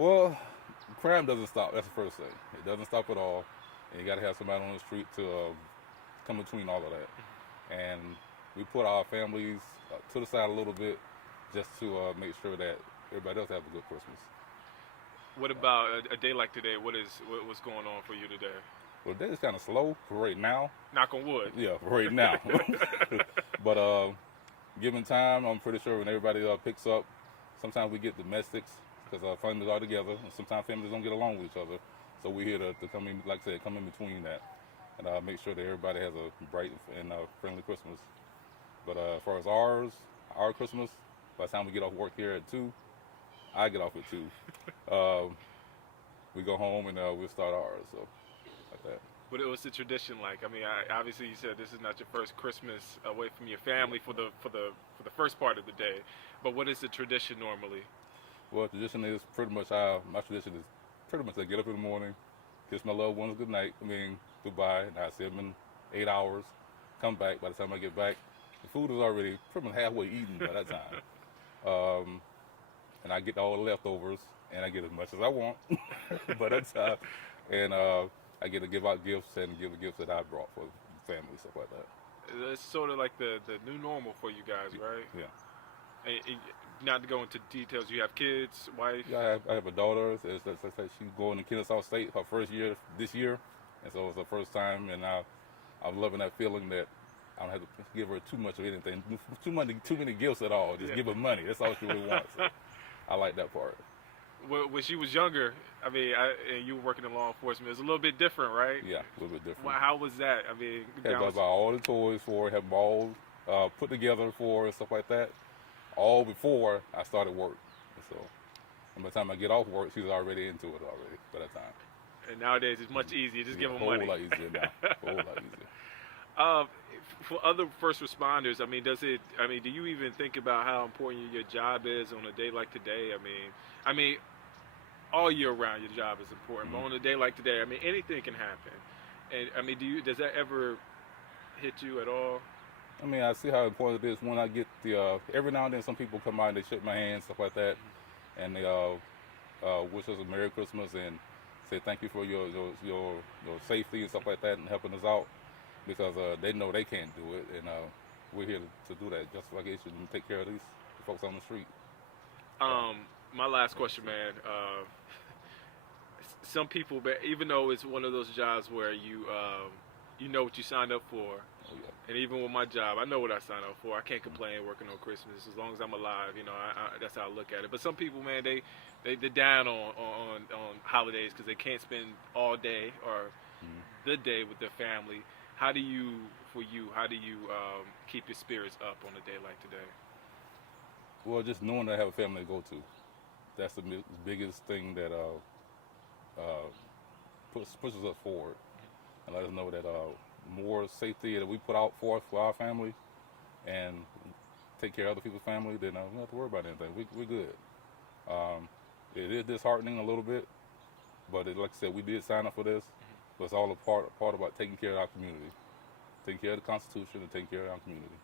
Well, crime doesn't stop. That's the first thing. It doesn't stop at all. And you got to have somebody on the street to come between all of that. And we put our families to the side a little bit just to make sure that everybody else have a good Christmas. What about a day like today? What's going on for you today? Well, the day is kind of slow for right now. Knock on wood. Yeah, for right now. But given time, I'm pretty sure when everybody picks up, sometimes we get domestics because our families are together, and sometimes families don't get along with each other. So we're here to come in, like I said, come in between that and make sure that everybody has a bright and friendly Christmas. But as far as our Christmas, by the time we get off work here at 2, I get off at 2. We go home and we'll start ours, so like that. What's the tradition like? I mean, obviously you said this is not your first Christmas away from your family for the first part of the day, but what is the tradition normally? Well, tradition is pretty much my tradition is pretty much I get up in the morning, kiss my loved ones good night. Goodbye, and I see them in 8 hours. Come back. By the time I get back, the food is already pretty much halfway eaten by that time. And I get all the leftovers, and I get as much as I want by that time. And I get to give out gifts and give the gifts that I brought for the family, stuff like that. It's sort of like the new normal for you guys, right? Yeah. And not to go into details, you have kids, wife? Yeah, I have a daughter. She's going to Kennesaw State, her first year this year. And so it's her first time, and I'm loving that feeling that I don't have to give her too much of anything, too many gifts at all. Just give her money. That's all she really wants. So I like that part. When she was younger, I mean, and you were working in law enforcement, it was a little bit different, right? Yeah, a little bit different. Well, how was that? I mean, had to buy all the toys for her, have them all put together for her, and stuff like that, all before I started work. So, and by the time I get off work, she's already into it already by that time. And nowadays it's much easier. Just give them money. A whole lot easier now. A whole lot easier. For other first responders, I mean, do you even think about how important your job is on a day like today? I mean, all year round your job is important, but on a day like today, I mean, anything can happen. And I mean, does that ever hit you at all? I mean, I see how important it is when I get every now and then some people come by and they shake my hand, stuff like that, and they wish us a Merry Christmas and say thank you for your safety and stuff like that and helping us out because they know they can't do it, and we're here to do that justification and take care of these folks on the street. My last question, man. Some people, even though it's one of those jobs where you know what you signed up for, and even with my job, I know what I signed up for. I can't complain working on Christmas as long as I'm alive. You know, that's how I look at it. But some people, man, they're down on holidays because they can't spend all day or the day with their family. How do you keep your spirits up on a day like today? Well, just knowing that I have a family to go to, that's the biggest thing that pushes us forward, and let us know that more safety that we put out for our family and take care of other people's family, then we don't have to worry about anything. We're good. It is disheartening a little bit, but like I said, we did sign up for this. But it's all a part about taking care of our community, taking care of the Constitution, and taking care of our community.